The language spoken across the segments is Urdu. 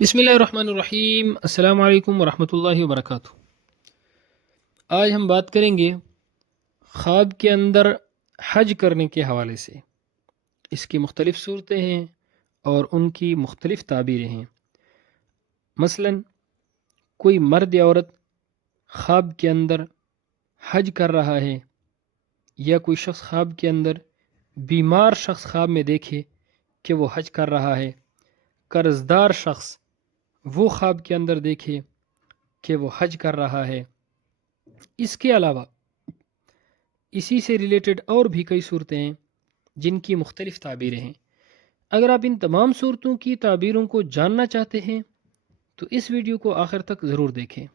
بسم اللہ الرحمن الرحیم۔ السلام علیکم ورحمۃ اللہ وبرکاتہ۔ آج ہم بات کریں گے خواب کے اندر حج کرنے کے حوالے سے۔ اس کی مختلف صورتیں ہیں اور ان کی مختلف تعبیریں ہیں۔ مثلا کوئی مرد یا عورت خواب کے اندر حج کر رہا ہے، یا کوئی شخص خواب کے اندر بیمار شخص خواب میں دیکھے کہ وہ حج کر رہا ہے، قرض دار شخص وہ خواب کے اندر دیکھے کہ وہ حج کر رہا ہے۔ اس کے علاوہ اسی سے ریلیٹڈ اور بھی کئی صورتیں ہیں جن کی مختلف تعبیریں ہیں۔ اگر آپ ان تمام صورتوں کی تعبیروں کو جاننا چاہتے ہیں تو اس ویڈیو کو آخر تک ضرور دیکھیں۔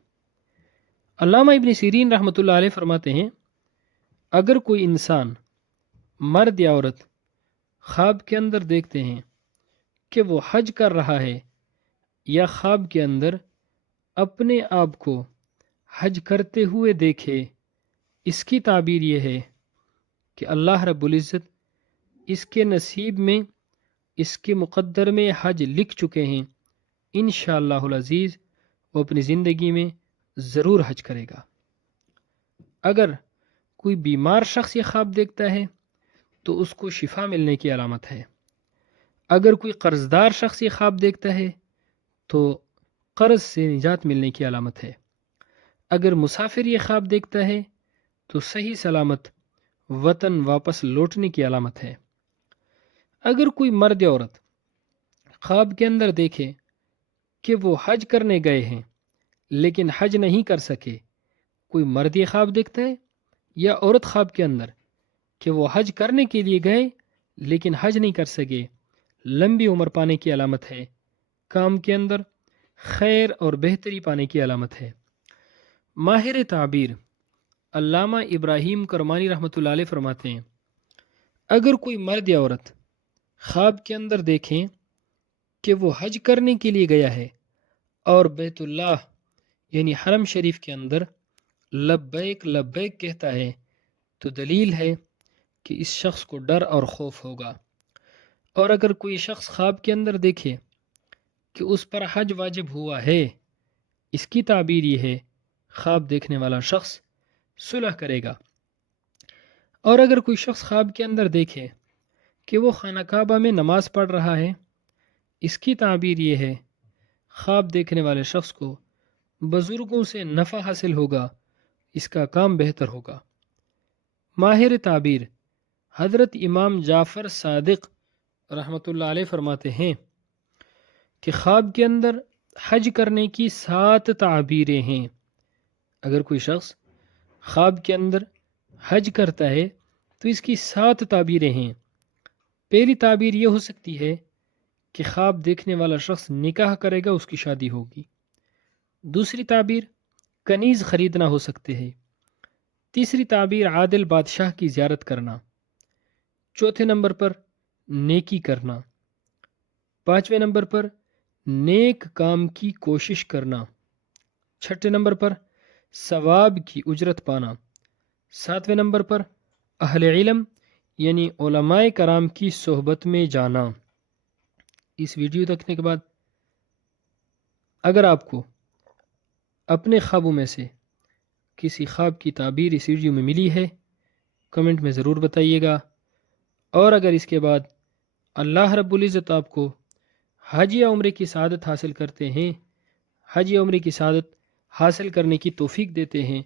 علامہ ابن سیرین رحمۃ اللہ علیہ فرماتے ہیں، اگر کوئی انسان مرد یا عورت خواب کے اندر دیکھتے ہیں کہ وہ حج کر رہا ہے، یا خواب کے اندر اپنے آپ کو حج کرتے ہوئے دیکھے، اس کی تعبیر یہ ہے کہ اللہ رب العزت اس کے نصیب میں، اس کے مقدر میں حج لکھ چکے ہیں۔ انشاءاللہ العزیز وہ اپنی زندگی میں ضرور حج کرے گا۔ اگر کوئی بیمار شخص یہ خواب دیکھتا ہے تو اس کو شفا ملنے کی علامت ہے۔ اگر کوئی قرض دار شخص یہ خواب دیکھتا ہے تو قرض سے نجات ملنے کی علامت ہے۔ اگر مسافر یہ خواب دیکھتا ہے تو صحیح سلامت وطن واپس لوٹنے کی علامت ہے۔ اگر کوئی مرد یا عورت خواب کے اندر دیکھے کہ وہ حج کرنے گئے ہیں لیکن حج نہیں کر سکے، کوئی مرد یہ خواب دیکھتا ہے یا عورت خواب کے اندر کہ وہ حج کرنے کے لیے گئے لیکن حج نہیں کر سکے، لمبی عمر پانے کی علامت ہے، کام کے اندر خیر اور بہتری پانے کی علامت ہے۔ ماہر تعبیر علامہ ابراہیم کرمانی رحمۃ اللہ علیہ فرماتے ہیں، اگر کوئی مرد یا عورت خواب کے اندر دیکھیں کہ وہ حج کرنے کے لیے گیا ہے اور بیت اللہ یعنی حرم شریف کے اندر لبیک لبیک کہتا ہے، تو دلیل ہے کہ اس شخص کو ڈر اور خوف ہوگا۔ اور اگر کوئی شخص خواب کے اندر دیکھے کہ اس پر حج واجب ہوا ہے، اس کی تعبیر یہ ہے خواب دیکھنے والا شخص صلح کرے گا۔ اور اگر کوئی شخص خواب کے اندر دیکھے کہ وہ خانہ کعبہ میں نماز پڑھ رہا ہے، اس کی تعبیر یہ ہے خواب دیکھنے والے شخص کو بزرگوں سے نفع حاصل ہوگا، اس کا کام بہتر ہوگا۔ ماہر تعبیر حضرت امام جعفر صادق رحمۃ اللہ علیہ فرماتے ہیں کہ خواب کے اندر حج کرنے کی 7 تعبیریں ہیں۔ اگر کوئی شخص خواب کے اندر حج کرتا ہے تو اس کی 7 تعبیریں ہیں۔ پہلی تعبیر یہ ہو سکتی ہے کہ خواب دیکھنے والا شخص نکاح کرے گا، اس کی شادی ہوگی۔ دوسری تعبیر کنیز خریدنا ہو سکتے ہے۔ تیسری تعبیر عادل بادشاہ کی زیارت کرنا۔ چوتھے نمبر پر نیکی کرنا۔ 5ویں نمبر پر نیک کام کی کوشش کرنا۔ 6 نمبر پر ثواب کی اجرت پانا۔ 7ویں نمبر پر اہل علم یعنی علماء کرام کی صحبت میں جانا۔ اس ویڈیو دیکھنے کے بعد اگر آپ کو اپنے خوابوں میں سے کسی خواب کی تعبیر اس ویڈیو میں ملی ہے، کمنٹ میں ضرور بتائیے گا۔ اور اگر اس کے بعد اللہ رب العزت آپ کو حج یا عمرے کی سعادت حاصل کرتے ہیں، حج یا عمرے کی سعادت حاصل کرنے کی توفیق دیتے ہیں،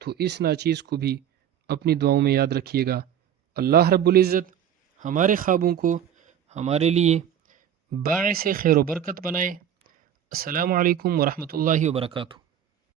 تو اس ناچیز کو بھی اپنی دعاؤں میں یاد رکھیے گا۔ اللہ رب العزت ہمارے خوابوں کو ہمارے لیے باعث خیر و برکت بنائے۔ السلام علیکم ورحمۃ اللہ وبرکاتہ۔